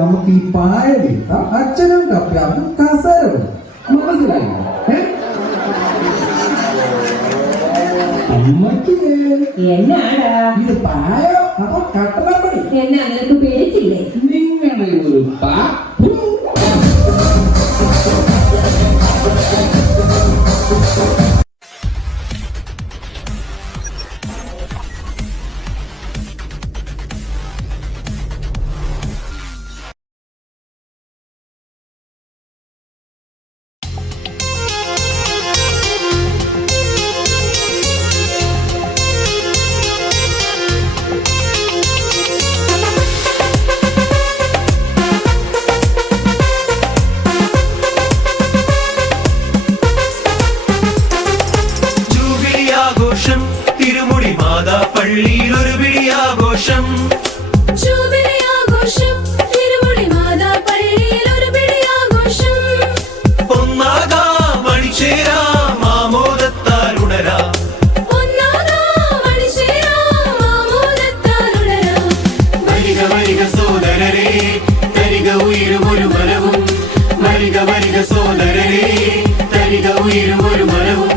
നമുക്ക് ഈ പായലിട്ട അച്ഛനും കപ്പ്യാർന്നും കസേരവും മനസ്സിലായി. അമ്മക്ക് എന്നാടാ ഇത് പായോ അപ്പൊ കട്ടലപ്പടി എന്നാ നിനക്ക് പേടിച്ചില്ലേ? നിങ്ങളുടെ ഒരു തിരുമുടി മാതാ പള്ളിയിൽ ഒരു പിടിയാഘോഷം. തിരുമുടി മാതാ പള്ളിയിൽ ഒരു പിടിയാഘോഷം. ഒന്നാകാം അണിചേരാം ആമോദത്താൽ ഉണരാം. വരിക വരിക സോദരരെ തരിക ഉയരും ഒരു മരവും. വരിക വരിക സോദരരെ തരിക ഉയരും ഒരു മരവും.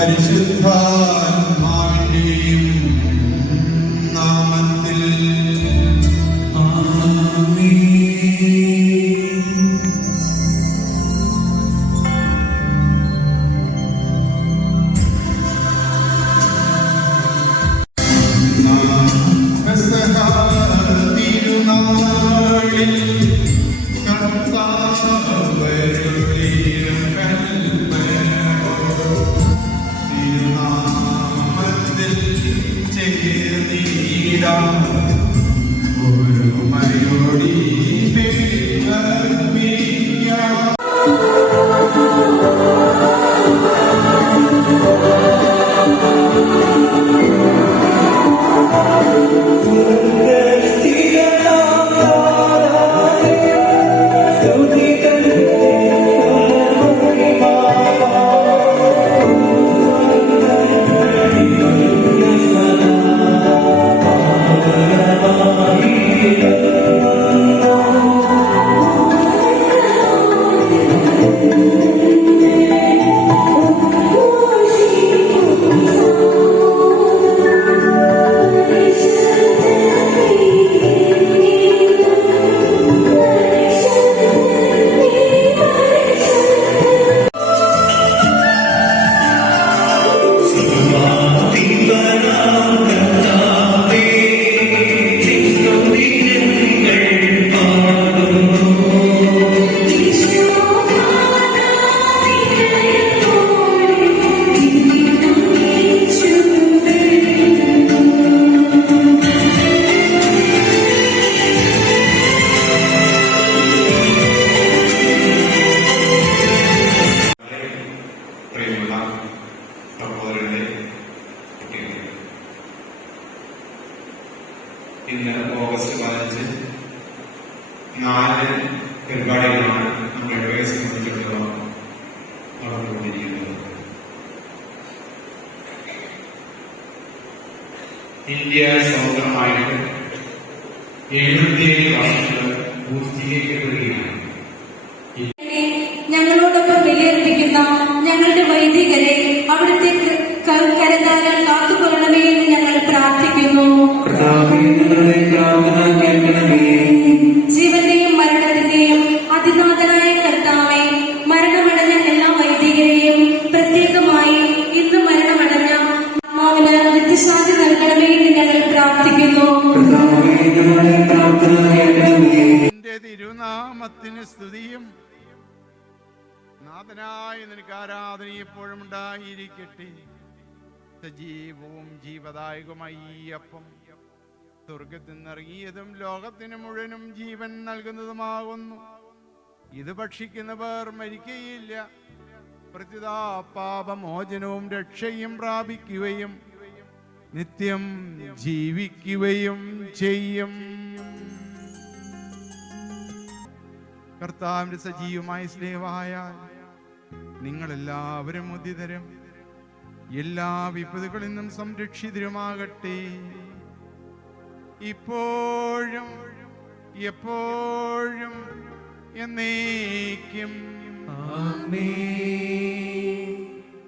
പരിശുദ്ധാത്മാവിന്റെയും നാമത്തിൽ തിരുനാളിൽ തിരുനാമത്തിൽ ചേർന്നിടാം ഒരു മയോടി ഇന്ന് ഓഗസ്റ്റ് 15 4 പരിപാടികളാണ് നമ്മുടെ ഇടവകയെ സംബന്ധിച്ചിടത്തോളം നടന്നുകൊണ്ടിരിക്കുന്നത്. ഇന്ത്യ സ്വതന്ത്രമായിട്ട് 77 വർഷങ്ങൾ പൂർത്തീകരിക്കപ്പെടുകയാണ്. ഞങ്ങളോടൊപ്പം ബലിയർപ്പിക്കുന്ന ഞങ്ങളുടെ വൈദികരെ അവിടുത്തെ കരതാരം കാത്തുകൊള്ളണമേ എന്ന് ഞങ്ങൾ പ്രാർത്ഥിക്കുന്നു. ജീവന്റെയും മരണത്തിന്റെയും അതിനാഥനായ കർത്താവേ, മരണമടഞ്ഞ എല്ലാ വൈദികരെയും പ്രത്യേകമായി ഇന്ന് മരണമടഞ്ഞ ആത്മാവിന് നിത്യശാന്തി നൽകണമേ എന്ന് ഞങ്ങൾ പ്രാർത്ഥിക്കുന്നു. തിരുനാമത്തിന് സ്തുതിയും നാഥനായ നിനക്ക് ആരാധന എപ്പോഴും ഉണ്ടായിരിക്കട്ടെ. സജീവവും ജീവദായകമായി ഈ അപ്പം സ്വർഗത്തിൽ നിന്നിറങ്ങിയതും ലോകത്തിന് മുഴുവനും ജീവൻ നൽകുന്നതുമാകുന്നു. ഇത് ഭക്ഷിക്കുന്നവർ മരിക്കുകയില്ല, പ്രത്യുതാ പാപമോചനവും രക്ഷയും പ്രാപിക്കുകയും നിത്യം ജീവിക്കുകയും ചെയ്യും. കർത്താവിന്റെ സജീവമായ സ്നേഹമായാൽ നിങ്ങളെല്ലാവരും മുദിതരും എല്ലാ വിപത്തുകളിൽ നിന്നും സംരക്ഷിതരുമാകട്ടെ, ഇപ്പോഴും എപ്പോഴും എന്നേക്കും.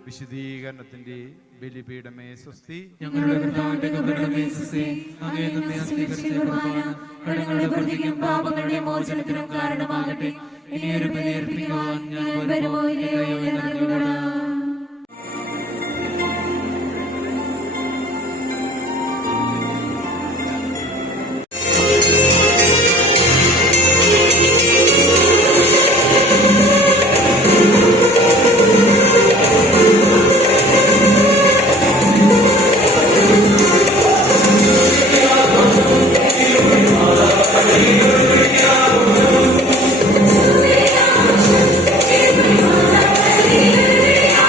വിശുദ്ധീകരണത്തിന്റെ ബലിപീഠമേ സ്വസ്തി. ഞങ്ങളുടെ കർത്താവിന്റെ കബറിടമേ സ്വസ്തി. അങ്ങേ നമ്മെ സ്വീകരിച്ച കുർബാന കടങ്ങളുടെ പ്രതിക്കും പാപങ്ങളുടെ മോചനത്തിനും കാരണമാകട്ടെ. ഇനിയൊരു ബലിയർപ്പിക്കുവാൻ ഞാൻ വരുമോ ഇല്ലയോ എന്നറിഞ്ഞുകൂടാ. Hallelujah.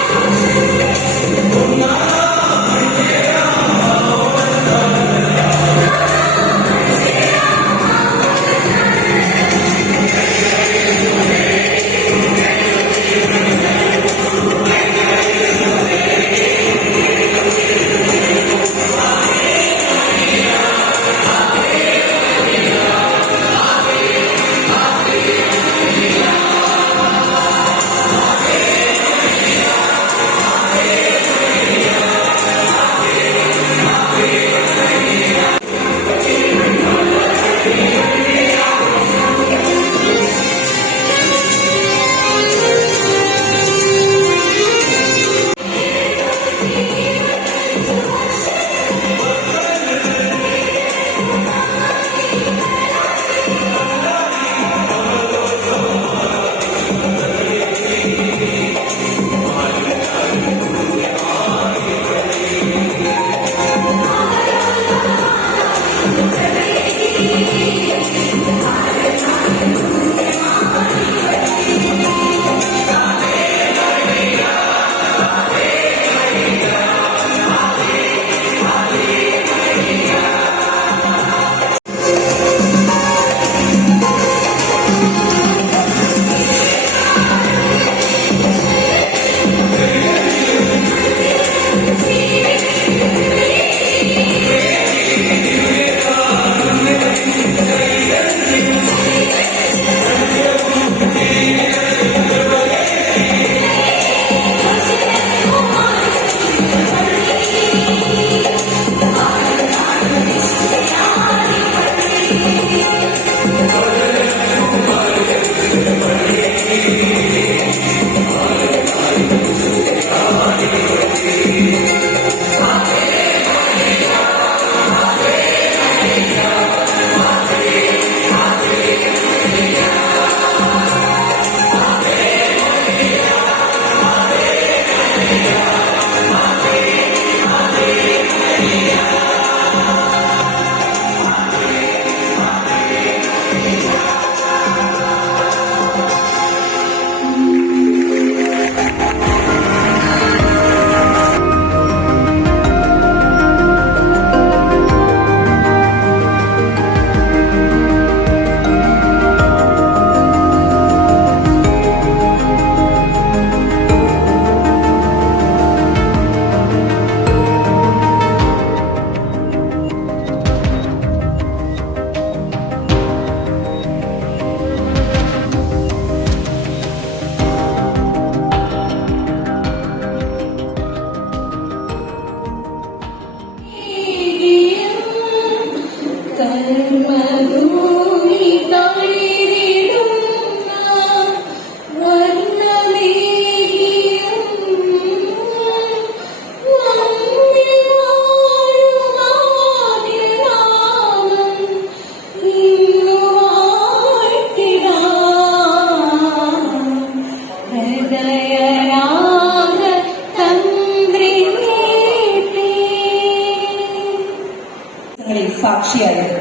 സാക്ഷിയായത്.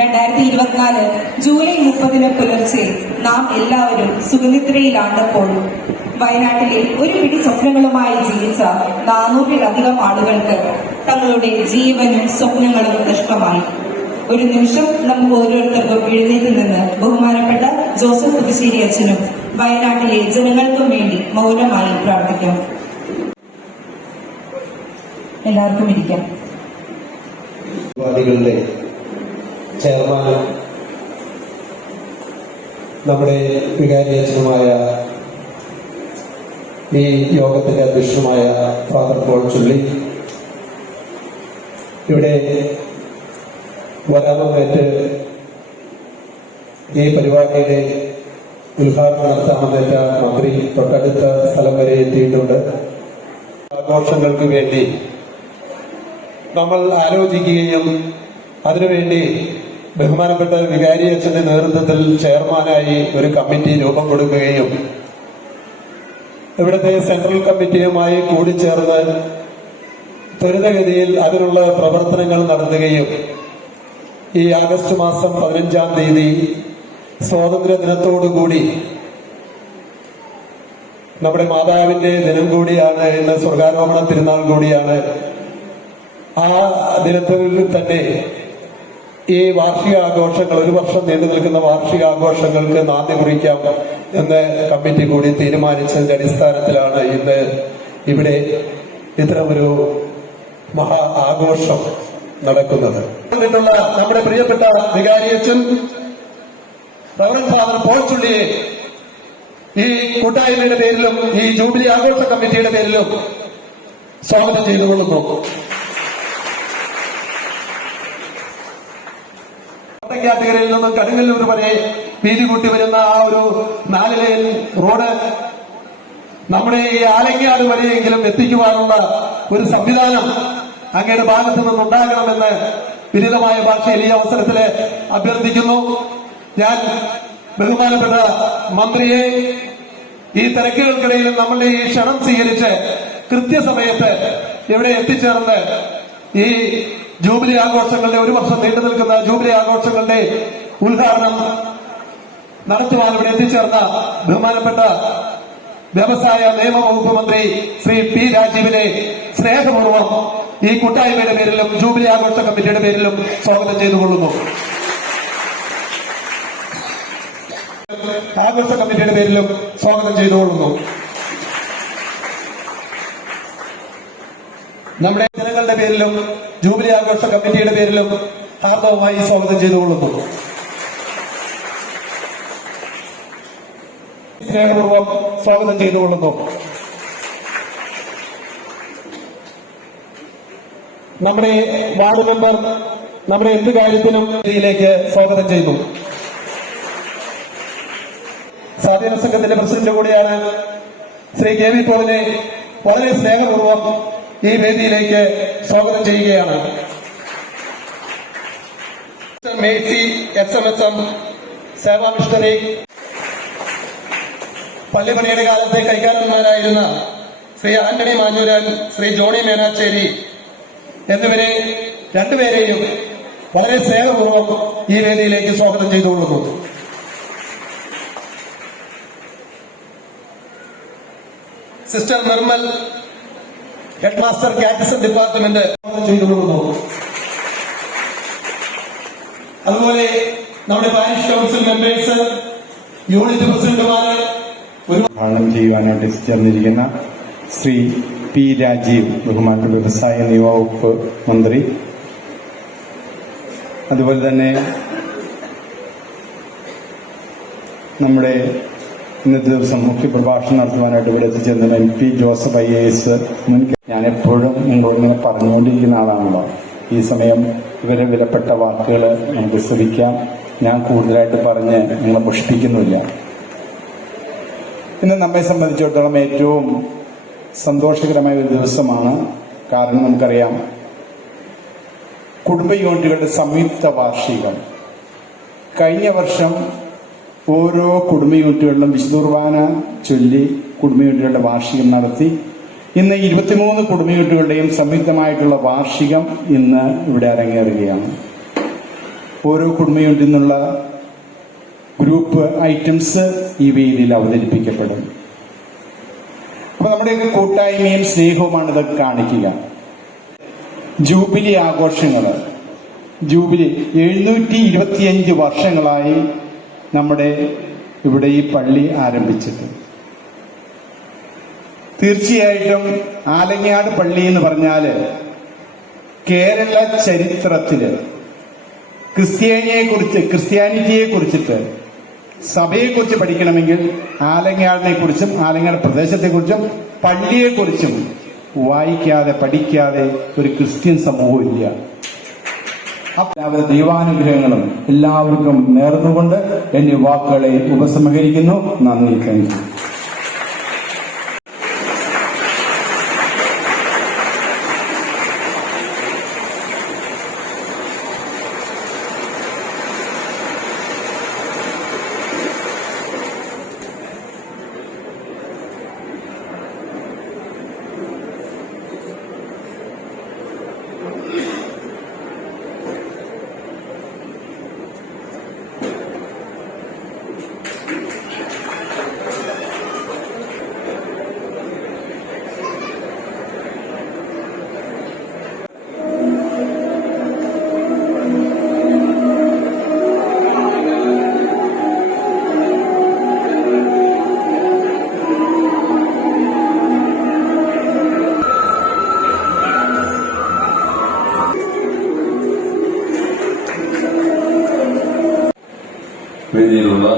2024 ജൂലൈ 30 പുലർച്ചെ നാം എല്ലാവരും സുഖനിദ്രയിലാണ്ടപ്പോൾ വയനാട്ടിലെ ഒരു പിടി സ്വപ്നങ്ങളുമായി ജീവിച്ച 400-ലധികം ആളുകൾക്ക് തങ്ങളുടെ ജീവനും സ്വപ്നങ്ങളും നഷ്ടമായി. ഒരു നിമിഷം നമുക്ക് ഓരോരുത്തർക്കും എഴുന്നേറ്റ് നിന്ന് ബഹുമാനപ്പെട്ട ജോസഫ് പുതുശ്ശേരി അച്ഛനും വയനാട്ടിലെ ജനങ്ങൾക്കും വേണ്ടി മൗനമായി പ്രാർത്ഥിക്കാം. എല്ലാവർക്കും ഇരിക്കാം. പരിപാടികളുടെ ചെയർമാനും നമ്മുടെ വികാരിയച്ഛനുമായ ഈ യോഗത്തിന്റെ അധ്യക്ഷനുമായ ഫാദർ പോൾ ചുള്ളി, ഇവിടെ വരാമെന്നേറ്റ് ഈ പരിപാടിയുടെ ഉദ്ഘാടനം നടത്താമെന്നേറ്റ മന്ത്രി തൊട്ടടുത്ത സ്ഥലം വരെ എത്തിയിട്ടുണ്ട്. ആഘോഷങ്ങൾക്ക് വേണ്ടി നമ്മൾ ആലോചിക്കുകയും അതിനുവേണ്ടി ബഹുമാനപ്പെട്ട വികാരി അച്ഛന്റെ നേതൃത്വത്തിൽ ചെയർമാനായി ഒരു കമ്മിറ്റി രൂപം കൊടുക്കുകയും ഇവിടുത്തെ സെൻട്രൽ കമ്മിറ്റിയുമായി കൂടിച്ചേർന്ന് ത്വരിതഗതിയിൽ അതിനുള്ള പ്രവർത്തനങ്ങൾ നടത്തുകയും ഈ ആഗസ്റ്റ് മാസം 15-ാം തീയതി സ്വാതന്ത്ര്യ ദിനത്തോടുകൂടി നമ്മുടെ മാതാവിന്റെ ദിനം കൂടിയാണ്, ഇന്ന് സ്വർഗാരോപണ തിരുനാൾ കൂടിയാണ്. ആ ദിനത്തിൽ തന്നെ ഈ വാർഷികാഘോഷങ്ങൾ, ഒരു വർഷം നീണ്ടു നിൽക്കുന്ന വാർഷികാഘോഷങ്ങൾക്ക് നാന്ദി കുറിക്കാം എന്ന് കമ്മിറ്റി കൂടി തീരുമാനിച്ചതിന്റെ അടിസ്ഥാനത്തിലാണ് ഇന്ന് ഇവിടെ ഇത്തരമൊരു മഹാ ആഘോഷം നടക്കുന്നത്. നമ്മുടെ പ്രിയപ്പെട്ട വികാരിയച്ഛൻ റവറൻഡ് ഫാദർ പോൾ ചുള്ളിയെ ഈ കൂട്ടായ്മയുടെ പേരിലും ഈ ജൂബിലി ആഘോഷ കമ്മിറ്റിയുടെ പേരിലും സ്വാഗതം ചെയ്തുകൊള്ളുന്നു. യാത്രകരിൽ നിന്നും കടുങ്ങല്ലൂർ വരെ വീതി കൂട്ടി വരുന്ന ആ ഒരു 4 ലൈൻ റോഡ് നമ്മുടെ ഈ ആലങ്ങാട് വരെയെങ്കിലും എത്തിക്കുവാനുള്ള ഒരു സംവിധാനം അങ്ങയുടെ ഭാഗത്തു നിന്നുണ്ടാകണമെന്ന് വിരുദ്ധമായ ഭാഷയിൽ ഈ അവസരത്തിൽ അഭ്യർത്ഥിക്കുന്നു. ഞാൻ ബഹുമാനപ്പെട്ട മന്ത്രിയെ ഈ തിരക്കുകൾക്കിടയിലും നമ്മളുടെ ഈ ക്ഷണം സ്വീകരിച്ച് കൃത്യസമയത്ത് ഇവിടെ എത്തിച്ചേർന്ന് ഈ ജൂബിലി ആഘോഷങ്ങളുടെ, ഒരു വർഷം നീണ്ടു നിൽക്കുന്ന ജൂബിലി ആഘോഷങ്ങളുടെ ഉദ്ഘാടനം നടത്തുവാൻ ഇവിടെ എത്തിച്ചേർന്ന ബഹുമാനപ്പെട്ട വ്യവസായ നിയമ വകുപ്പ് മന്ത്രി ശ്രീ പി രാജീവിനെ സ്നേഹപൂർവ്വം ഈ കൂട്ടായ്മയുടെ പേരിലും ജൂബിലി ആഘോഷ കമ്മിറ്റിയുടെ പേരിലും സ്വാഗതം ചെയ്തുകൊള്ളുന്നു. ആഘോഷ കമ്മിറ്റിയുടെ പേരിലും സ്വാഗതം ചെയ്തുകൊള്ളുന്നു. നമ്മുടെ ജനങ്ങളുടെ പേരിലും ജൂബിലി ആഘോഷ കമ്മിറ്റിയുടെ പേരിലും ഹാർദവമായി സ്വാഗതം ചെയ്തുകൊള്ളുന്നു. സ്നേഹപൂർവ്വം സ്വാഗതം ചെയ്തുകൊള്ളുന്നു. നമ്മുടെ വാർഡ് മെമ്പർ നമ്മുടെ എന്ത് കാര്യത്തിനും ഇതിലേക്ക് സ്വാഗതം ചെയ്യുന്നു. സ്വാധീന സംഘത്തിന്റെ പ്രസിഡന്റ് കൂടിയാണ് ശ്രീ കെ വി പോളിനെ വളരെ സ്നേഹപൂർവ്വം ഈ വേദിയിലേക്ക് സ്വാഗതം ചെയ്യുകയാണ്. മേഴ്സി SMSM സേവാ മിഷണറി, പള്ളിപ്പണിയുടെ കാലത്തെ കൈകാരന്മാരായിരുന്ന ശ്രീ ആന്റണി മാഞ്ഞൂരാൻ, ശ്രീ ജോണി മേനാച്ചേരി എന്നിവരെ രണ്ടുപേരെയും വളരെ സ്നേഹപൂർവ്വം ഈ വേദിയിലേക്ക് സ്വാഗതം ചെയ്തുകൊള്ളുന്നു. Sister Nirmal, head master catechism department ചെയ്തുകൊള്ളുന്നു. അതുപോലെ നമ്മുടെ പാരിഷ് കൗൺസിൽ മെമ്പേഴ്സ്, യൂണിറ്റ് പ്രസിഡന്റുമാര്, ഉദ്ഘാടനം ചെയ്യുവാനായിട്ട് എത്തിച്ചേർന്നിരിക്കുന്ന ശ്രീ പി രാജീവ്, ബഹുമാനപ്പെട്ട വ്യവസായ നിയമവകുപ്പ് മന്ത്രി, അതുപോലെ തന്നെ നമ്മുടെ ഇന്നത്തെ ദിവസം മുഖ്യപ്രഭാഷണം നടത്തുവാനായിട്ട് ഇവിടെ എത്തിച്ചേർന്ന MP ജോസഫ് IAS. ഞാൻ എപ്പോഴും നിങ്ങളോട് ഇങ്ങനെ പറഞ്ഞുകൊണ്ടിരിക്കുന്ന ആളാണല്ലോ. ഈ സമയം ഇവരെ വിലപ്പെട്ട വാക്കുകൾ നമുക്ക് ശ്രമിക്കാം. ഞാൻ കൂടുതലായിട്ട് പറഞ്ഞ് നിങ്ങളെ പുഷ്പിക്കുന്നില്ല. ഇന്ന് നമ്മെ സംബന്ധിച്ചിടത്തോളം ഏറ്റവും സന്തോഷകരമായ ഒരു ദിവസമാണ്. കാരണം നമുക്കറിയാം, കുടുംബ യൂണിറ്റുകളുടെ സംയുക്ത വാർഷികം. കഴിഞ്ഞ വർഷം ഓരോ കുടുംബ യൂണിറ്റുകളിലും വിശുദ്ധ കുർബാന ചൊല്ലി കുടുംബ യൂണിറ്റുകളുടെ വാർഷികം നടത്തി. ഇന്ന് 23 കുടുംബ യൂണിറ്റുകളുടെയും സംയുക്തമായിട്ടുള്ള വാർഷികം ഇന്ന് ഇവിടെ അരങ്ങേറുകയാണ്. ഓരോ കുടുംബയൂണിറ്റിൽ നിന്നുള്ള ഗ്രൂപ്പ് ഐറ്റംസ് ഈ വേദിയിൽ അവതരിപ്പിക്കപ്പെടും. അപ്പൊ നമ്മുടെയൊക്കെ കൂട്ടായ്മയും സ്നേഹവുമാണ് ഇതൊക്കെ കാണിക്കുക. ജൂബിലി ആഘോഷങ്ങൾ, ജൂബിലി 725 വർഷങ്ങളായി നമ്മുടെ ഇവിടെ ഈ പള്ളി ആരംഭിച്ചത്. തീർച്ചയായിട്ടും ആലങ്ങാട് പള്ളി എന്ന് പറഞ്ഞാല് കേരള ചരിത്രത്തില് ക്രിസ്ത്യാനിറ്റിയെ കുറിച്ചിട്ട് സഭയെക്കുറിച്ച് പഠിക്കണമെങ്കിൽ ആലങ്ങാടിനെ കുറിച്ചും ആലങ്ങാട് പ്രദേശത്തെക്കുറിച്ചും പള്ളിയെക്കുറിച്ചും വായിക്കാതെ പഠിക്കാതെ ഒരു ക്രിസ്ത്യൻ സമൂഹമില്ല. എല്ലാവരുടെ ദൈവാനുഗ്രഹങ്ങളും എല്ലാവർക്കും നേർന്നുകൊണ്ട് എന്റെ വാക്കുകളെ ഉപസംഹരിക്കുന്നു. നന്ദി. Thank you. വേദിയിലുള്ള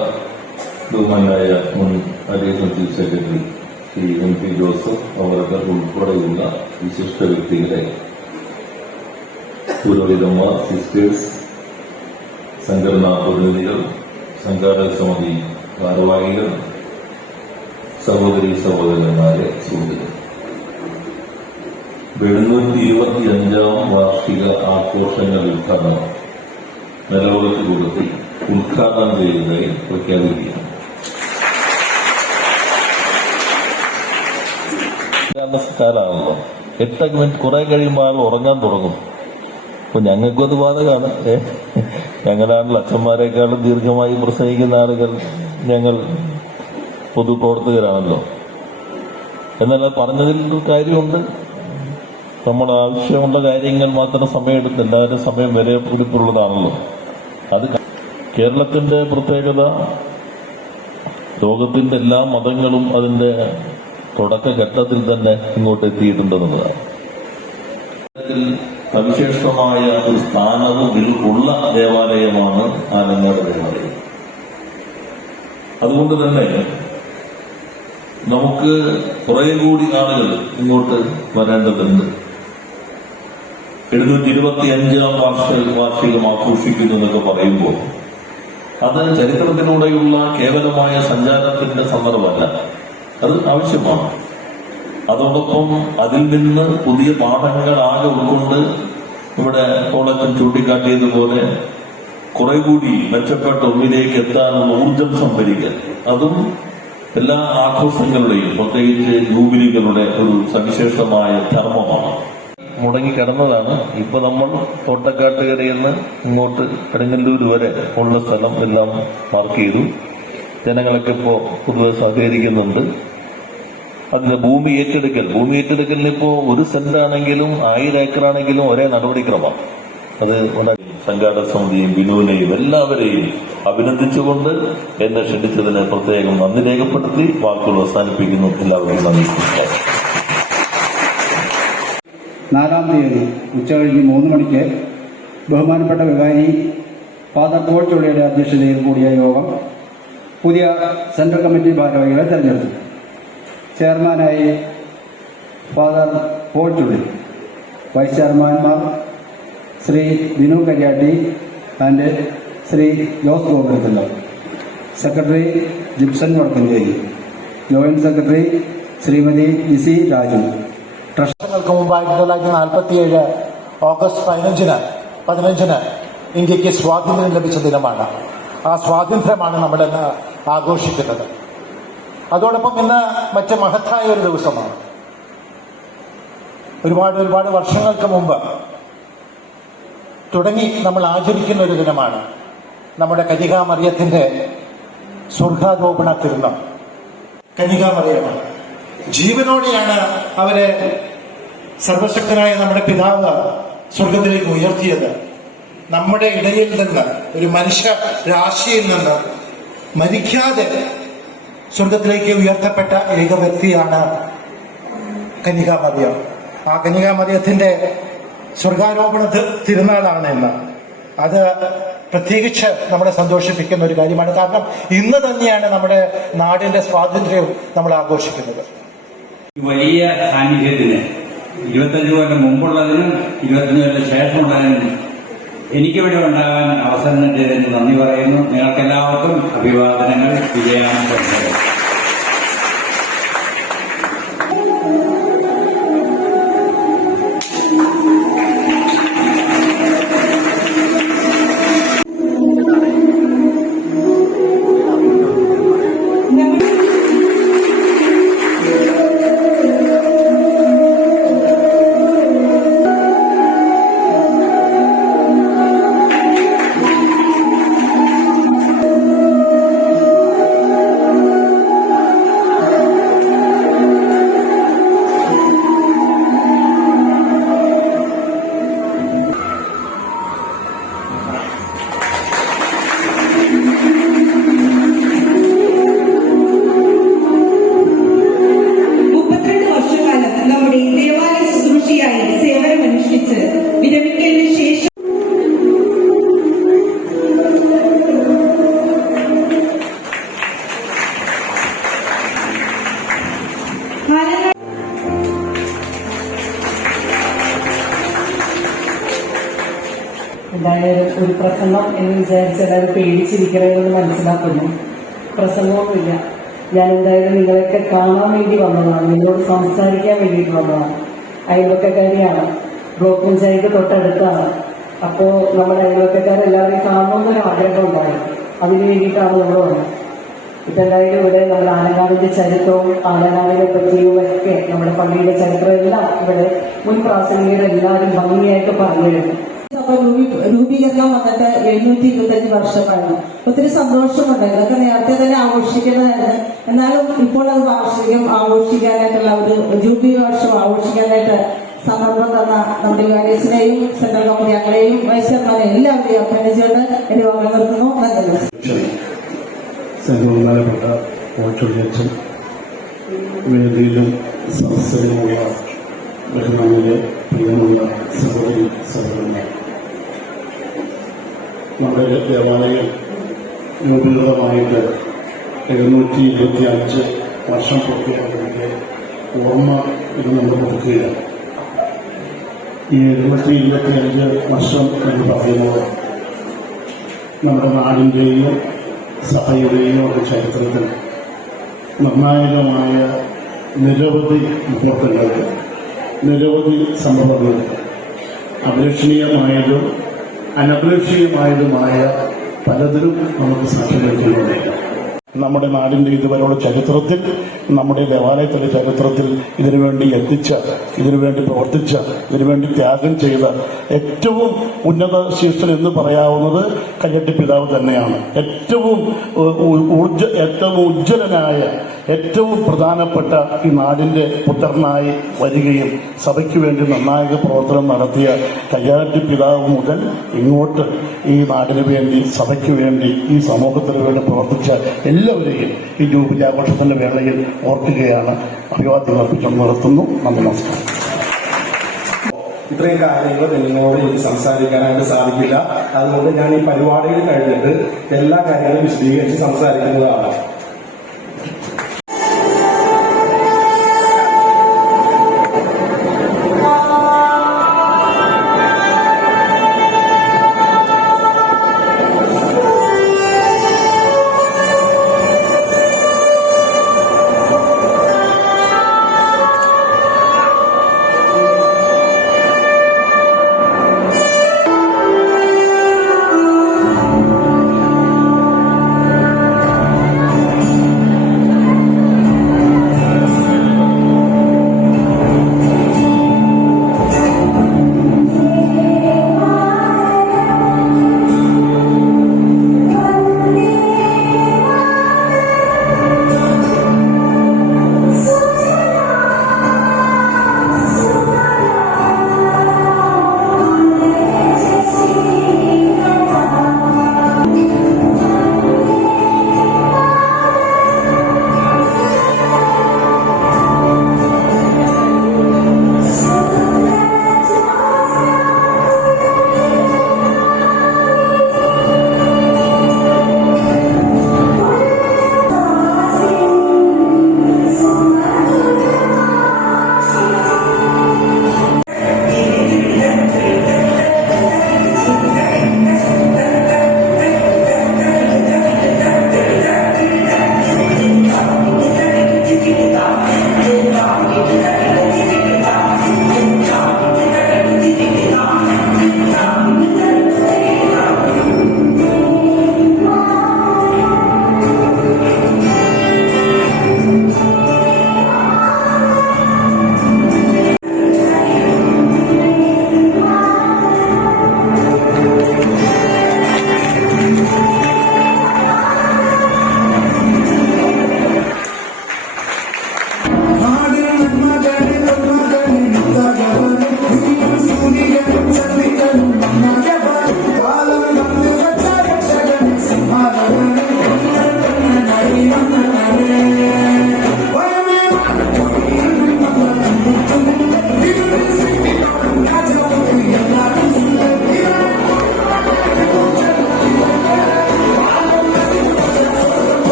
ബഹുമാനായ മുൻ additional chief secretary Shri MP Joseph അവർക്ക് ഉൾപ്പെടെയുള്ള വിശിഷ്ട വ്യക്തികളെ, പുരോഹിതന്മാർ, സിസ്റ്റേഴ്സ്, സംഘടനാ പ്രതിനിധികൾ, സംഘാടക സമിതി ഭാരവാഹികൾ, സഹോദരി സഹോദരന്മാരെ, സുഹൃത്തുക്കൾ, 725 വാർഷിക ആഘോഷങ്ങൾ ഉദ്ഘാടനം നിലവിളക്ക് കൊടുത്തി ഉദ്ഘാടനം ചെയ്യുന്നതായി പ്രഖ്യാപിക്കുകയാണ്. കാലാണല്ലോ, 8 മിനിറ്റ് കുറെ കഴിയുമ്പോൾ ആൾ ഉറങ്ങാൻ തുടങ്ങും. അപ്പൊ ഞങ്ങൾക്കും അത് ബാധകമാണ്. ഞങ്ങളാണല്ലോ അച്ഛന്മാരെക്കാളും ദീർഘമായി പ്രസംഗിക്കുന്ന ആളുകൾ. ഞങ്ങൾ പൊതുപ്രവർത്തകരാണല്ലോ. എന്നാൽ അത് പറഞ്ഞതിൽ കാര്യമുണ്ട്. നമ്മൾ ആവശ്യമുള്ള കാര്യങ്ങൾ മാത്രം സമയമെടുത്ത് എല്ലാവരും സമയം വരെ പിടിപ്പുള്ളതാണല്ലോ. അത് കേരളത്തിന്റെ പ്രത്യേകത, ലോകത്തിന്റെ എല്ലാ മതങ്ങളും അതിന്റെ തുടക്കഘട്ടത്തിൽ തന്നെ ഇങ്ങോട്ട് എത്തിയിട്ടുണ്ടെന്നുള്ളതാണ്. സവിശേഷമായ ഒരു സ്ഥാനവും ഉള്ള ദേവാലയമാണ് ആലങ്ങാട് ദേവാലയം. അതുകൊണ്ട് തന്നെ നമുക്ക് കുറെ കൂടി ആളുകൾ ഇങ്ങോട്ട് വരേണ്ടതുണ്ട്. 725 വാർഷികം ആഘോഷിക്കുന്നു എന്നൊക്കെ പറയുമ്പോൾ അത് ചരിത്രത്തിലൂടെയുള്ള കേവലമായ സഞ്ചാരത്തിന്റെ സന്ദർഭമല്ല, അത് ആവശ്യമാണ്. അതോടൊപ്പം അതിൽ നിന്ന് പുതിയ പാഠങ്ങളാകെ ഉൾക്കൊണ്ട് ഇവിടെ ഓളച്ചൻ ചൂണ്ടിക്കാട്ടിയതുപോലെ കുറെ കൂടി മെച്ചപ്പെട്ട ഉള്ളിലേക്ക് എത്താനുള്ള ഊർജം സംഭരിക്കൽ, അതും എല്ലാ ആഘോഷങ്ങളുടെയും പ്രത്യേകിച്ച് ജൂബിലികളുടെ ഒരു സവിശേഷമായ ധർമ്മമാണ്. മുടങ്ങിക്കിടന്നതാണ്. ഇപ്പൊ നമ്മൾ തോട്ടക്കാട്ടുകരയിൽ നിന്ന് ഇങ്ങോട്ട് കടുങ്ങല്ലൂർ വരെ ഉള്ള സ്ഥലം എല്ലാം മാർക്ക് ചെയ്തു. ജനങ്ങളൊക്കെ ഇപ്പോൾ പൊതുവെ സഹകരിക്കുന്നുണ്ട്. അതിന്റെ ഭൂമി ഏറ്റെടുക്കലിന് ഇപ്പോ 1 സെന്റ് ആണെങ്കിലും 1000 ഏക്കറാണെങ്കിലും ഒരേ നടപടിക്രമം. അത് സംഘാടക സമിതിയും ബിനുവിനെയും എല്ലാവരെയും അഭിനന്ദിച്ചുകൊണ്ട് എന്നെ ക്ഷണിച്ചതിന് പ്രത്യേകം നന്ദി രേഖപ്പെടുത്തി വാക്കുകൾ അവസാനിപ്പിക്കുന്നു. എല്ലാവർക്കും നന്ദി. 4-ാം തീയതി ഉച്ചകഴിഞ്ഞ് 3 മണിക്ക് ബഹുമാനപ്പെട്ട വികാരി ഫാദർ പോൾ ചുള്ളിയുടെ അധ്യക്ഷതയിൽ കൂടിയ യോഗം പുതിയ സെൻട്രൽ കമ്മിറ്റി ഭാരവാഹികളെ തെരഞ്ഞെടുത്തു. ചെയർമാനായി ഫാദർ പോൾ ചുള്ളി, വൈസ് ചെയർമാൻമാർ ശ്രീ ബിനു കരിയാട്ടി ആൻഡ് ശ്രീ ജോസ് ഗോകുലത്തിലോ, secretary Gipson Vadakkanchery, joint secretary Shrimati E C Raju. വർഷങ്ങൾക്ക് മുമ്പ് 1947 ഓഗസ്റ്റ് 15-ന് ഇന്ത്യക്ക് സ്വാതന്ത്ര്യം ലഭിച്ച ദിനമാണ്. ആ സ്വാതന്ത്ര്യമാണ് നമ്മൾ ഇന്ന് ആഘോഷിക്കുന്നത്. അതോടൊപ്പം ഇന്ന് മറ്റ് മഹത്തായ ഒരു ദിവസമാണ്. ഒരുപാട് വർഷങ്ങൾക്ക് മുമ്പ് തുടങ്ങി നമ്മൾ ആചരിക്കുന്ന ഒരു ദിനമാണ് നമ്മുടെ സ്വർഗാരോപണ തിരുനാൾ. കന്യകാമറിയമാണ് ജീവനോടെയാണ് അവരെ സർവശക്തനായ നമ്മുടെ പിതാവ് സ്വർഗത്തിലേക്ക് ഉയർത്തിയത്. നമ്മുടെ ഇടയിൽ നിന്ന്, ഒരു മനുഷ്യ രാശിയിൽ നിന്ന് മരിക്കാതെ സ്വർഗത്തിലേക്ക് ഉയർത്തപ്പെട്ട ഏക വ്യക്തിയാണ് കന്യകാമറിയം. ആ കന്യകാമറിയത്തിന്റെ സ്വർഗാരോപണ തിരുനാളാണ് ഇന്ന്. അത് പ്രത്യേകിച്ച് നമ്മളെ സന്തോഷിപ്പിക്കുന്ന ഒരു കാര്യമാണ്. കാരണം ഇന്ന് തന്നെയാണ് നമ്മുടെ നാടിന്റെ സ്വാതന്ത്ര്യവും നമ്മൾ ആഘോഷിക്കുന്നത്. വലിയ സാന്നിധ്യത്തിന് 25 കൊല്ലം മുമ്പുള്ളതിനും 25 കൊല്ലം ശേഷമുള്ളതിനും എനിക്കിവിടെ ഉണ്ടാകാൻ അവസരം നൽകിയതിന് നന്ദി പറയുന്നു. നിങ്ങൾക്കെല്ലാവർക്കും അഭിവാദനങ്ങൾ. വിജയാനന്ദ. എന്തായാലും ഒരു പ്രസംഗം എന്ന് വിചാരിച്ചാൽ അത് പേടിച്ചിരിക്കണമെന്ന് മനസ്സിലാക്കുന്നു. പ്രസംഗമൊന്നുമില്ല. ഞാൻ എന്തായാലും നിങ്ങളെയൊക്കെ കാണാൻ വേണ്ടി വന്നതാണ്, നിങ്ങളോട് സംസാരിക്കാൻ വേണ്ടിയിട്ട് വന്നതാണ്. അയൽവക്കക്കാരിയാണ്, ബ്ലോക്ക് പഞ്ചായത്ത് തൊട്ടടുത്താണ്. അപ്പോൾ നമ്മുടെ അയൽവക്കക്കാരെല്ലാവരെയും കാണണമെന്നൊരു ആഗ്രഹം ഉണ്ടായി. അതിന് വേണ്ടിയിട്ടാണ് നമ്മൾ വന്നത്. ഇപ്പം എന്തായാലും ഇവിടെ നമ്മുടെ ആലങ്ങാടിന്റെ ചരിത്രവും ആലങ്ങാടിനെ പറ്റിയും ഒക്കെ നമ്മുടെ പള്ളിയുടെ ചരിത്രം എല്ലാം ഇവിടെ മുൻ പ്രാസംഗികരെല്ലാവരും ഭംഗിയായിട്ട് പറഞ്ഞിരുന്നു. രൂപീകരണം വന്നിട്ട് 725 വർഷമായിരുന്നു. ഒത്തിരി സന്തോഷമുണ്ട്. ഇതൊക്കെ നേരത്തെ തന്നെ ആഘോഷിക്കുന്നതായിരുന്നു. എന്നാലും ഇപ്പോൾ അത് ആഘോഷിക്കാനായിട്ടുള്ള ഒരു ജൂബിലി വർഷം ആഘോഷിക്കാനായിട്ട് സന്ദർഭം തന്ന നമ്മുടെ വികാരിയസിനെയും സെൻട്രൽ കമ്മിറ്റി അംഗങ്ങളെയും വൈസ് ചെയർമാനെയും എല്ലാവരെയും അഭിനന്ദിച്ചുകൊണ്ട് എന്റെ വാക്ക് നിർത്തുന്നു. നന്ദി. ബഹുമാനപ്പെട്ട പോച്ചൊള്ളിയച്ഛൻ, വേദിയിലും സദസ്സിലുമുള്ള ബഹുമാനിലെ പ്രിയമുള്ള സഹോദരി സഹോദരന്മാർ, നമ്മുടെ ദേവാലയം രൂപീകൃതമായിട്ട് 725 വർഷം പൂർത്തിയായതിന്റെ ഓർമ്മ ഇത് നമ്മൾ പുതുക്കുകയാണ്. ഈ 725 വർഷം എന്ന് പറയുമ്പോൾ നമ്മുടെ നാടിൻ്റെയും സഭയുടെയും ഒരു ചരിത്രത്തിൽ നിർണായകമായ നിരവധി മുഹൂർത്തങ്ങൾക്ക്, നിരവധി സംഭവങ്ങൾക്ക്, അപേക്ഷണീയമായതും അനപേക്ഷണീയമായതുമായ പലതിനും നമുക്ക് സാക്ഷ്യം വഹിക്കുന്നുണ്ട്. നമ്മുടെ നാടിന്റെ ഇതുവരെയുള്ള ചരിത്രത്തിൽ, നമ്മുടെ ദേവാലയത്തിലെ ചരിത്രത്തിൽ ഇതിനുവേണ്ടി എത്തിച്ച, ഇതിനുവേണ്ടി പ്രവർത്തിച്ച, ഇതിനുവേണ്ടി ത്യാഗം ചെയ്ത ഏറ്റവും ഉന്നത ശീർഷൻ എന്ന് പറയാവുന്നത് കയ്യട്ടി പിതാവ് തന്നെയാണ്. ഏറ്റവും ഉജ്ജ്വലനായ, ഏറ്റവും പ്രധാനപ്പെട്ട ഈ നാടിന്റെ പുത്രനായി വരികയും സഭയ്ക്ക് വേണ്ടി നിർണായക പ്രവർത്തനം നടത്തിയ കയ്യാട്ടി പിതാവ് മുതൽ ഇങ്ങോട്ട് ഈ നാടിന് വേണ്ടി, സഭയ്ക്ക് വേണ്ടി, ഈ സമൂഹത്തിന് വേണ്ടി പ്രവർത്തിച്ച എല്ലാവരെയും ഈ ജൂബിലി ആഘോഷത്തിന്റെ വേളയിൽ ഓർക്കുകയാണ്. അഭിവാദ്യം അർപ്പിച്ചുകൊണ്ട് നിർത്തുന്നു. നന്ദി, നമസ്കാരം. ഇത്രയും കാര്യങ്ങൾ നിങ്ങളോട് എനിക്ക് സംസാരിക്കാനായിട്ട് സാധിക്കില്ല. അതുകൊണ്ട് ഞാൻ ഈ പരിപാടിയിൽ കഴിഞ്ഞിട്ട് എല്ലാ കാര്യങ്ങളും വിശദീകരിച്ച് സംസാരിക്കുന്നതാണ്.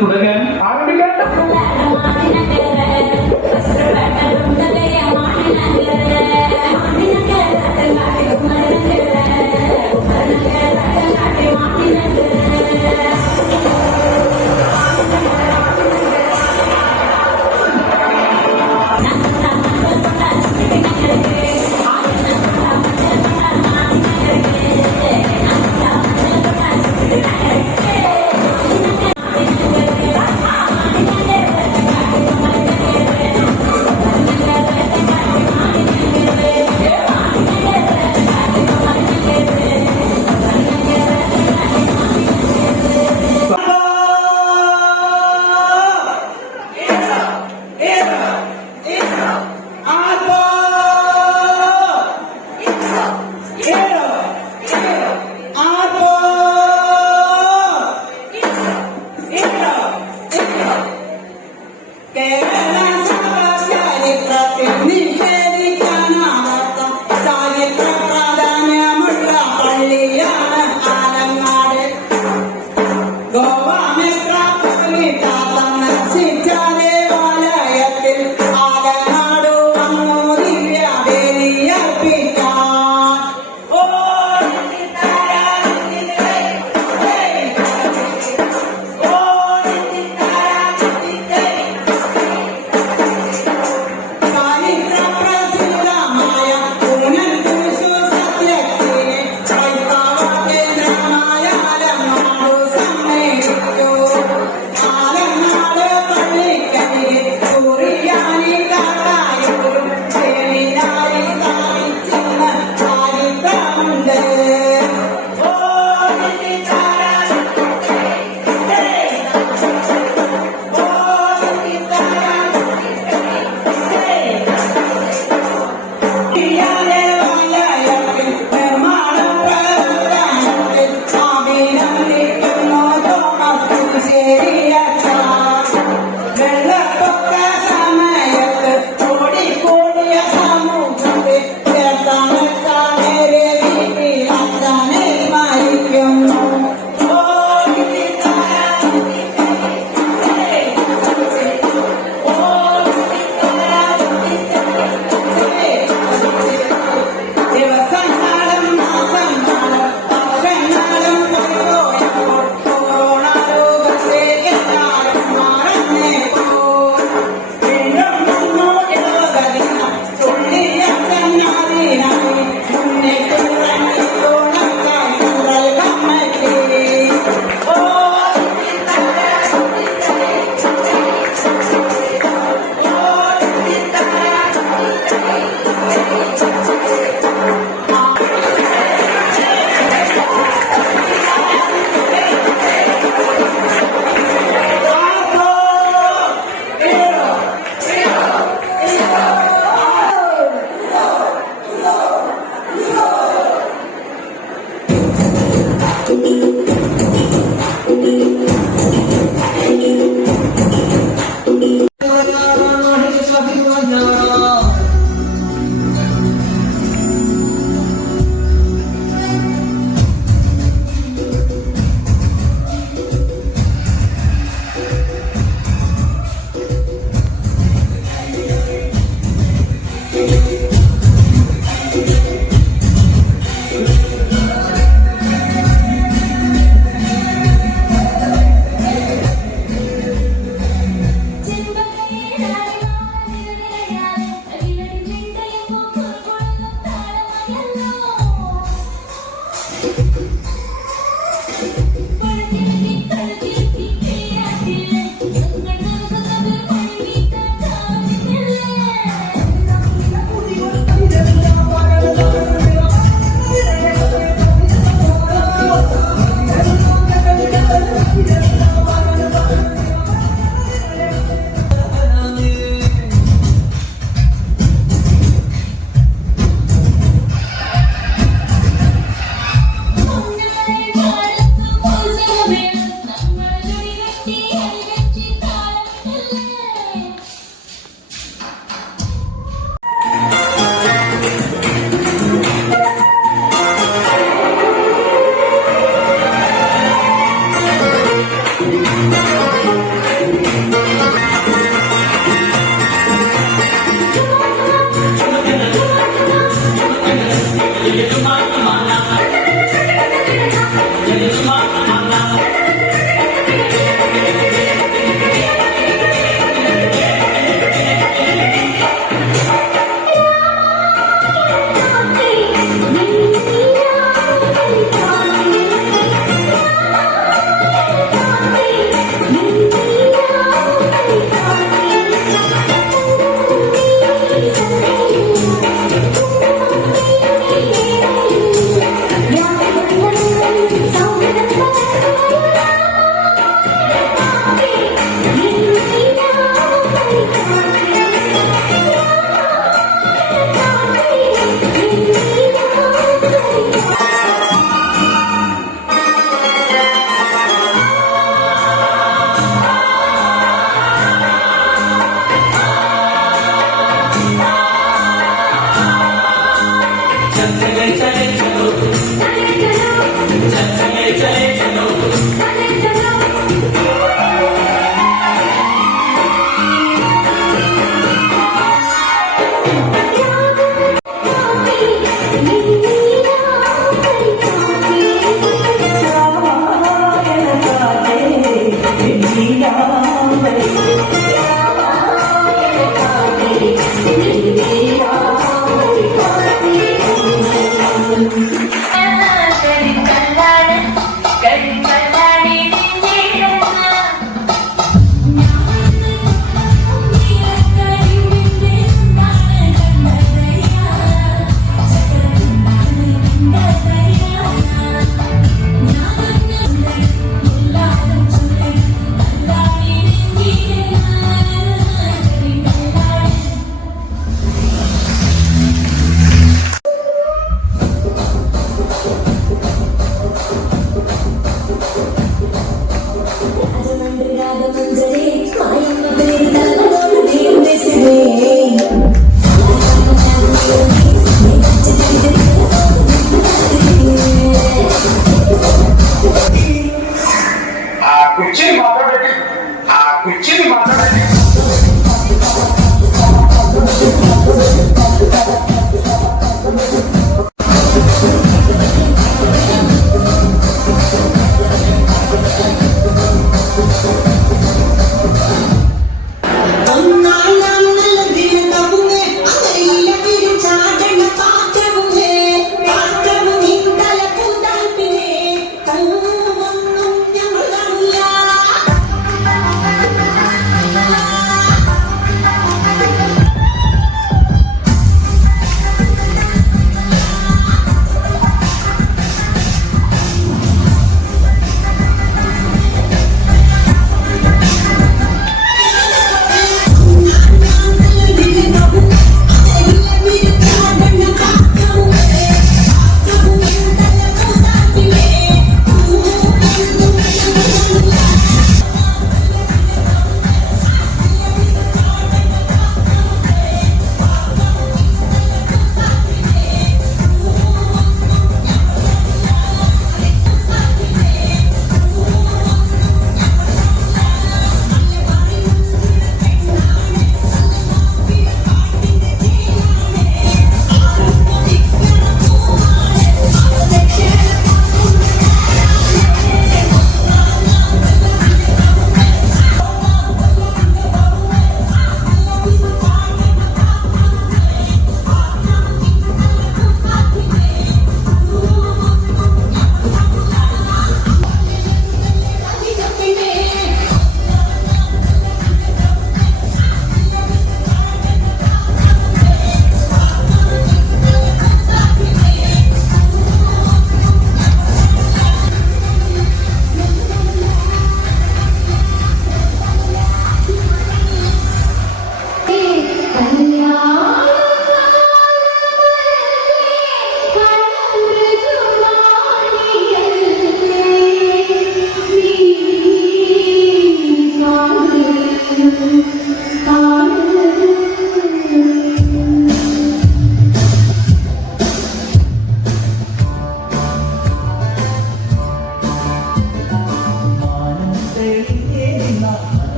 തുടങ്ങാൻ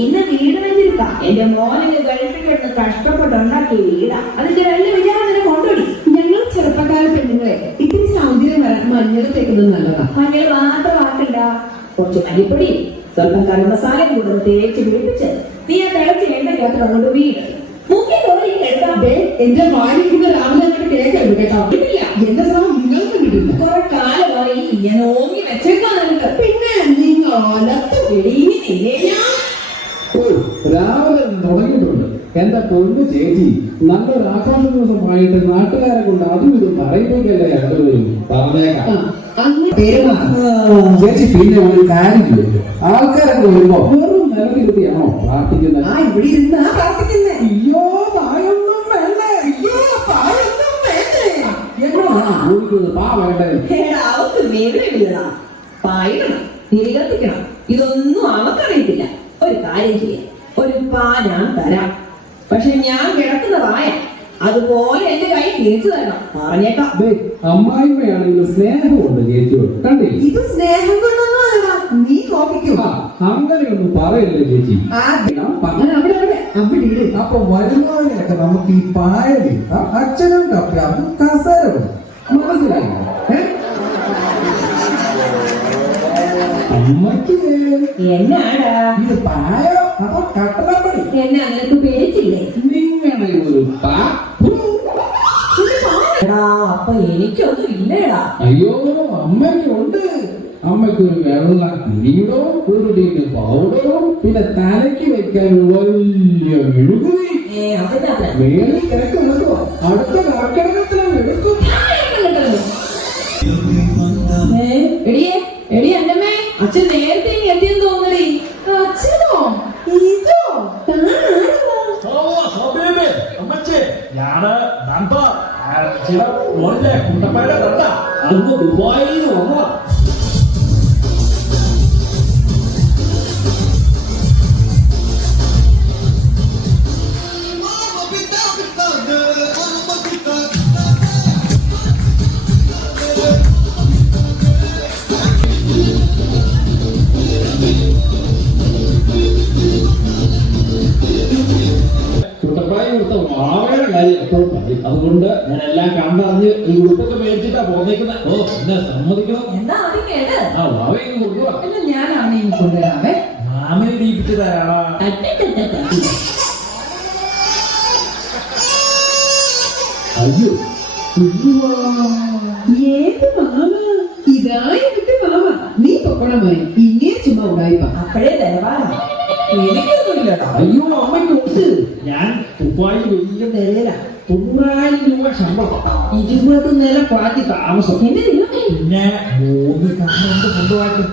ഇന്ന് വീട് വെച്ചിരിക്ക. എന്റെ മോനെ ഗൾഫിൽ കിടന്ന് കഷ്ടപ്പെട്ടുണ്ടാക്കിയ വീടാ. അതിന്റെ വലിയ വിചാരം കൊണ്ടുപോയി. ഞങ്ങൾ ചെറുപ്പക്കാര പെണ്ണുങ്ങളെ ഇത്തിരി സൗന്ദര്യം വരാൻ മഞ്ഞൾ തേക്കുന്നത് നല്ലതാ. മഞ്ഞൾ മാത്രമാക്കില്ല, കുറച്ച് മല്ലിപ്പൊടി, സ്വല്പം കറി മസാലയും കൂടെ തേച്ച് പിടിപ്പിച്ച് നീ ആ തിളച്ച് എണ്ണയ്ക്കകത്ത് അങ്ങോട്ട് വീട് എന്റെ വാരിക്കുന്ന രാവിലെ അങ്ങോട്ട് കേൾക്കരുത് കേട്ടോ. കിട്ടില്ല, എന്റെ ശ്രമം നിങ്ങൾക്ക് കിട്ടില്ല. കുറെ കാലമായി ഞാൻ ഓങ്ങി വെച്ചേക്കാൻ നിനക്ക്. പിന്നെ നിങ്ങൾ രാവിലെ തുടങ്ങിയിട്ടുണ്ട്. എന്റെ പൊന്നു ചേച്ചി, നല്ലൊരു ആഘോഷ ദിവസമായിട്ട് നാട്ടുകാരെ കൊണ്ട് അതും ഇതും പറയുമ്പോഴല്ലേ രണ്ടുപേരും പറഞ്ഞേക്കാം. ചേച്ചി പിന്നെ ഒരു കാര്യം ചെയ്യും, ആൾക്കാരൊക്കെ വരുമ്പോ വെറും നിലനിർത്തിയാണോ പ്രാർത്ഥിക്കുന്നത്? ഇവിടെ ഇരുന്നാ പ്രാർത്ഥിക്കുന്നേ. അയ്യോ പായൊന്നും വേണ്ടേ, അയ്യോ പായൊന്നും വേണ്ടേ എന്നോടാ ചോദിക്കുന്നത്. പാ വേണ്ടേ? അവർക്ക് വേദനയില്ലതാ. പായിടണം, നിരകത്തിക്കണം, ഇതൊന്നും അവർക്കറിയത്തില്ല. ഒരു കാര്യം ചെയ്യാം, ഒരു പാ ഞാൻ തരാം. പക്ഷെ ഞാൻ കിടക്കുന്ന പായ അതുപോലെ എന്റെ കൈ തിരിച്ചു തരണം, പറഞ്ഞേക്കാം. അമ്മായിമ്മയാണെങ്കിൽ സ്നേഹമുണ്ട് ചേച്ചിയോട്, കണ്ടില്ല? ഇത് സ്നേഹം കൊണ്ടൊന്നും അല്ല, നീ നോക്കിക്കുക. അങ്ങനെയൊന്നും പറയല്ലേ ചേച്ചി. അങ്ങനെ അവിടെ അവിടെ അവിടെ ഇട്. അപ്പൊ വരുന്നവരെയൊക്കെ നമുക്ക് ഈ പായ വീട്ടാം, അച്ഛനും കപ്പാനും കസേരവും. മനസ്സിലായി? അമ്മയ്ക്ക് എന്നാടാ ഇത് പായോ അപ്പൊ കട്ടലപ്പടി? എന്നെ അങ്ങനൊക്കെ പേടിച്ചില്ലേ? നിങ്ങളെ ഒരു അപ്പൊ എനിക്കൊന്നും ഇല്ലേടാ. അയ്യോ അമ്മയ്ക്കുണ്ട്. അമ്മയ്ക്കൊരു വെള്ള കിരീടോ, ഒരു ടീന് പൗഡറും, പിന്നെ തലയ്ക്ക് വെക്കാൻ വലിയ മെഴുകുതി. വേണി കിടക്കുന്നതോ അടുത്ത കർക്കിടകത്തിലും എടുക്കും. എടി അന്നമ്മേ, അച്ഛൻ നേരത്തെ എത്തിയെന്ന് തോന്നടി. അച്ഛനോ? ഇതോ അമ്മച്ചേ, ഞാന് ചില ഓരോ കുണ്ടപ്പേടെ കണ്ട അന്ന് ദുബായിൽ വന്നതാ. കുട്ടപ്പായി കൊടുത്ത വാവയുടെ കാര്യം എപ്പോഴും പറയും. അതുകൊണ്ട് ഞാൻ എല്ലാം കണ്ടറിഞ്ഞ് ഈ ഉടുപ്പൊക്കെ മേടിച്ചിട്ടാ പോന്നേക്കുന്നത്. ഓ എന്നെ സമ്മതിക്കണം. ആ വാവയെ കൊണ്ടുപോവാ. ഞാനാണ് ഇനി കൊണ്ടുവരാമേ. മാമനെ ദീപിച്ചു തരാടാ. അയ്യോ ഏത് മാമ? ഇതായി എനിക്ക് മാമ. നീ പൊക്കണം മതി, ഇങ്ങനെ ചുമ്മാ ഉണ്ടായിപ്പ. അപ്പോഴേ തരവാണ്. എനിക്കൊന്നുമില്ലടാ. അയ്യോ അമ്മയ്ക്കുണ്ട്. ഞാൻ ദുബായിൽ വലിയ നിലയില 90,000 രൂപ ശമ്പളം, 20 നില ഫ്ലാറ്റിൽ താമസം, പിന്നെ 3 കാറുണ്ട് കൊണ്ടുപോയിട്ട്.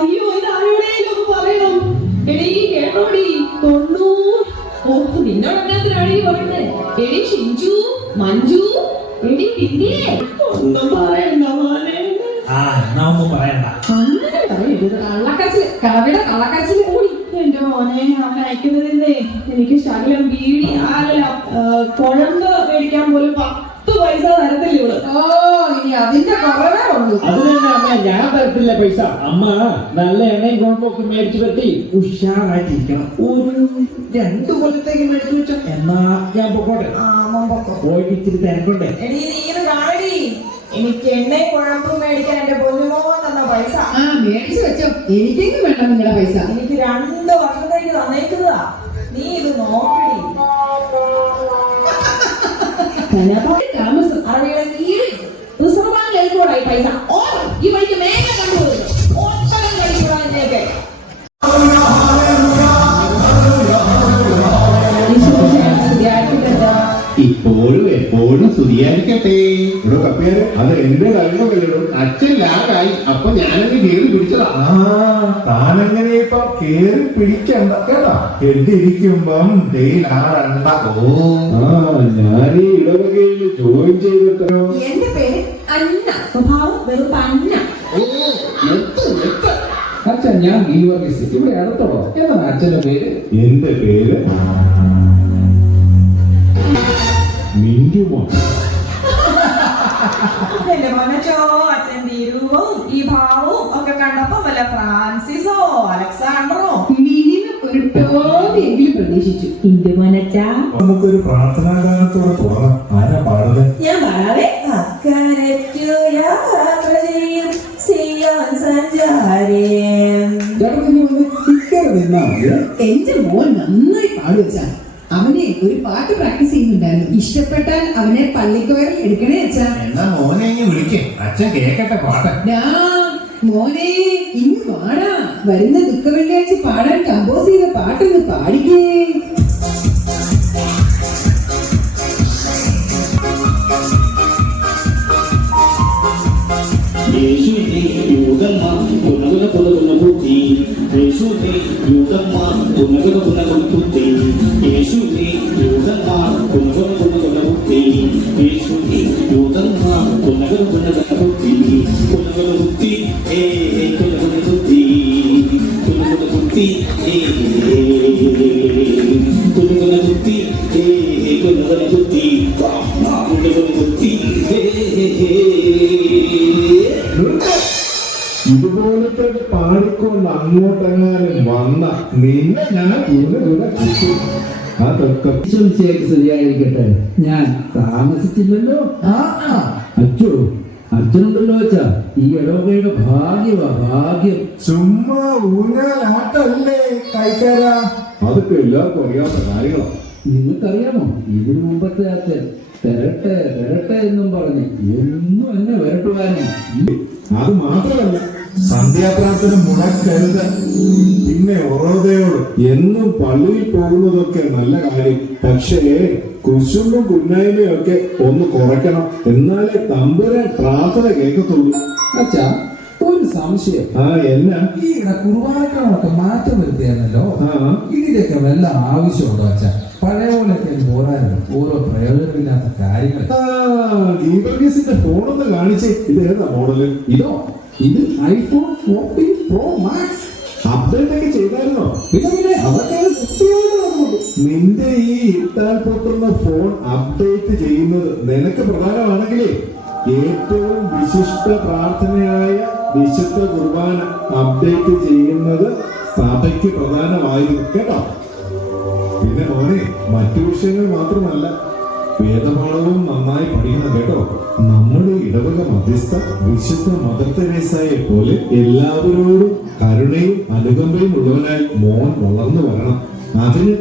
അയ്യോ ഇത് ആരോടേലും പറയണം. എടീ കേട്ടോടി, 90. ഓ നിന്നോടെന്നാത്തിനാടി പറയുന്നത്? എടി ഷിഞ്ചു, മഞ്ജു, എടി പിന്നിയെ ഒന്നും പറയണ്ട മോനെ. എന്നാ ഒന്നും പറയണ്ട. അങ്ങനെ പറയരുത്. കള്ളക്കച്ചില്, കവിട കള്ളക്കച്ചില് കൂടി. എന്റെ മോനെ അവൻ അയക്കുന്നതിന്റെ എനിക്ക് ശകലം ബീഡി ആകല കുഴമ്പ് മേടിക്കാൻ പോലും 10 പൈസ തരത്തില്ല ഇവള്. ഓ ഇനി അതിന്റെ കുറവേ ഉള്ളൂ. അത് തന്നെ അമ്മ, ഞാൻ തരത്തില്ല പൈസ. അമ്മ നല്ല എണ്ണയും കുഴപ്പമൊക്കെ മേടിച്ചു പറ്റി ഉഷാറായിട്ടിരിക്കണം. ഒരു 2 കൊല്ലത്തേക്ക് മേടിച്ചു വെച്ച. എന്നാ ഞാൻ പൊക്കോട്ടെ. പോയിട്ട് ഇച്ചിരി തിരക്കുണ്ടേ. എടീ നീ ഇത് കാണടി, എനിക്ക് എണ്ണയും കുഴമ്പും മേടിക്കാൻ എന്റെ പൊന്നുമോ തന്ന പൈസ. മേടിച്ചു വെച്ചോ, എനിക്കെങ്കിലും വേണ്ട നിങ്ങളുടെ പൈസ. എനിക്ക് 2 വർഷത്തേക്ക് തന്നേക്കുന്നതാ. നീ ഇത് നോക്കടി. താമസം അറിയുടെ വീട് റിസർവ് ബാങ്ക് കഴിക്കൂടായി പൈസ. ഓ ഈ വഴിക്ക് മേലെ കണ്ടുപോകുന്നു. ഒട്ടകം കഴിക്കൂടാ എന്നൊക്കെ. ഇപ്പോഴും എപ്പോഴും സ്തുതിയായിരിക്കട്ടെ. ഇവിടെ കപ്പിയാര് അത് എന്റെ കഴിവല്ലോ. അച്ഛൻ ലാഗായി, അപ്പൊ ഞാനങ്ങ് കേറി പിടിച്ചതാ. താനെങ്ങനെ ഇപ്പൊ കേറി പിടിക്കണ്ട കേട്ടാ. എട്ടിരിക്കുമ്പം ഡെയിലാറണ്ട. ഞാൻ ഈ ഇടവകയിൽ ജോയിൻ ചെയ്തിട്ടോ. എന്റെ പേര് അന്ന, സ്വഭാവം വെറും അന്ന. അച്ഛൻ ഞാൻ ഗീവർഗീസ്, ഇവിടെ അടുത്തോളോ. എന്താണ് അച്ഛന്റെ പേര്? എന്റെ പേര് മിന്റുമോ. എന്റെ മോനച്ചോ, അച്ഛന്റെ ഈ രൂപവും ഈ ഭാവവും ഒക്കെ കണ്ടപ്പോ വല്ല ഫ്രാൻസിസോ അലക്സാണ്ടറോ പകുതിയെങ്കിലും പ്രതീക്ഷിച്ചു. ഇന്റെ മനച്ചാ നമുക്കൊരു പ്രാർത്ഥനാ ഗാനത്തോടെ തുടങ്ങാം. ആരാ പാടുന്നത്? ഞാൻ പാടാവേ. അക്കരയ്ക്കു യാത്ര ചെയ്യും സിയോൻ സഞ്ചാരി. എന്റെ മോൻ നന്നായി പാടുവച്ചാ. അവനെ ഒരു പാട്ട് പ്രാക്ടീസ് ചെയ്യുന്നുണ്ടായിരുന്നു. ഇഷ്ടപ്പെട്ടാൽ അവനെ പള്ളിക്കോയറിൽ എടുക്കണേ അച്ഛാ. എന്നാ മോനെ ഇങ്ങ് വിളിക്കേ, അച്ഛൻ കേക്കട്ടെ പാട്ട്. മോനെ ഇങ്ങ് പാടാ. വരുന്ന ദുഃഖ വെള്ളിയാഴ്ച പാടാൻ കമ്പോസ് ചെയ്ത പാട്ടൊന്ന് പാടിക്കേ. ഇതുപോലത്തെ പാടിക്കൊണ്ട് അങ്ങോട്ടെങ്ങാനും വന്ന നിന്നെ ഞാൻ അതൊക്കെ ശരിയായിരിക്കട്ടെ. ഞാൻ താമസിച്ചില്ലല്ലോ. അച്ഛോ, അച്ഛനുണ്ടല്ലോ അച്ഛാ. ഈ ഇടവകയുടെ ഭാഗ്യം. ചുമ്മാ ഊഞ്ഞാലാട്ടല്ലേ കൈക്കാരാ. അതൊക്കെ എല്ലാവർക്കും അറിയാത്ത കാര്യങ്ങളാണ്. നിങ്ങൾക്കറിയാമോ, ഇതിനു മുമ്പത്തെ അച്ഛൻ തരട്ടെ എന്നും പറഞ്ഞ് എന്നും എന്നെ വരട്ടുവാനും. അത് മാത്രമല്ല, സന്ധ്യാപ്രാർത്ഥന മുടക്കരുത്. പിന്നെ ഓരോതയോട് എന്നും പള്ളിയിൽ പോകുന്നതൊക്കെ നല്ല കാര്യം. പക്ഷേ കുശുമ്പും കുന്നായ്മയും ഒക്കെ ഒന്ന് കുറയ്ക്കണം. എന്നാലേ തമ്പുരാൻ പ്രാർത്ഥന കേൾക്കത്തുള്ളൂ. അച്ഛാ, ഒരു സംശയം. എന്നാ? ഈ കുർബാനക്കളൊക്കെ മാറ്റം വരുത്തിയാണല്ലോ. ഇതിന്റെയൊക്കെ വല്ല ആവശ്യമുണ്ടോ അച്ഛാ? പഴയ പോലൊക്കെ പോരായിരുന്നു. ഓരോ പ്രയോജനമില്ലാത്ത കാര്യങ്ങൾ. ഗീവർഗീസിന്റെ ഫോണൊന്ന് കാണിച്ചേ. ഇത് ഏതാ മോഡല്? ഇത് iPhone 14 Pro Max. അപ്ഡേറ്റ് ഒക്കെ ചെയ്തായിരുന്നോ? പിന്നെ അതൊക്കെ നിന്റെ ഈ ഇട്ടാൽ പൊട്ടുന്ന ഫോൺ അപ്ഡേറ്റ് ചെയ്യുന്നത് നിനക്ക് പ്രധാനമാണെങ്കിലേ ഏറ്റവും വിശിഷ്ട പ്രാർത്ഥനയായ വിശുദ്ധ കുർബാന അപ്ഡേറ്റ് ചെയ്യുന്നത് സഭയ്ക്ക് പ്രധാനമായിരുന്നു കേട്ടോ. പിന്നെ മോനെ, മറ്റു വിഷയങ്ങൾ മാത്രമല്ല, വേദപാഠവും നന്നായി പഠിക്കണം കേട്ടോ. നമ്മുടെ ഇടവക മധ്യസ്ഥ വിശുദ്ധ മദർ തെരേസയെ പോലെ എല്ലാവരോടും കരുണയും അനുകമ്പയും ഉള്ളവനായി മോൻ വളർന്നു വരണം. അതിന്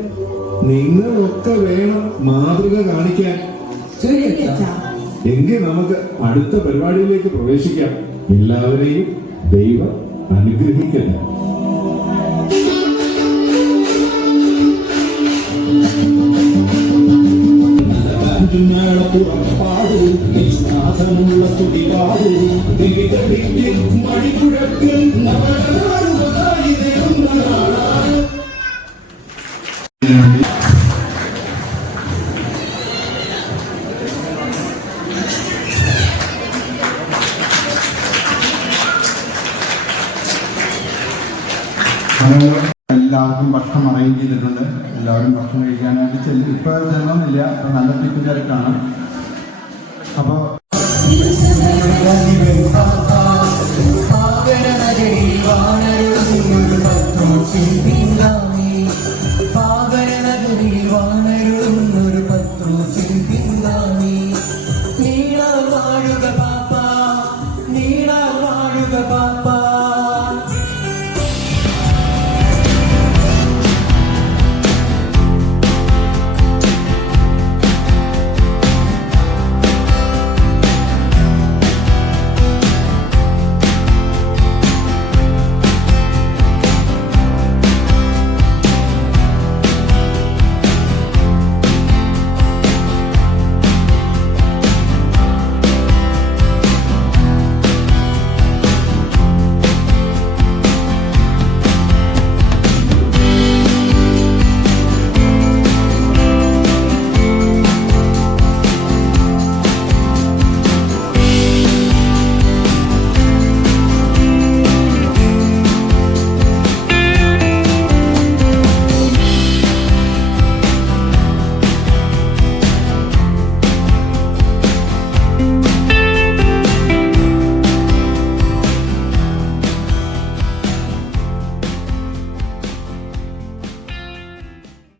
നിങ്ങളൊക്കെ വേണം മാതൃക കാണിക്കാൻ. എങ്കിൽ നമുക്ക് അടുത്ത പരിപാടിയിലേക്ക് പ്രവേശിക്കാം. എല്ലാവരെയും ദൈവം അനുഗ്രഹിക്കട്ടെ. നാഥമുള്ള തുടിപാട് മണിക്കുഴക്കിൽ എല്ലാവർക്കും ഭക്ഷണം അറേഞ്ച് ചെയ്തിട്ടുണ്ട്. എല്ലാവരും ഭക്ഷണം കഴിക്കാനായിട്ട് ഇപ്പൊ ചെല്ലണമെന്നില്ല. നല്ല തിരക്കാണ്. അപ്പോൾ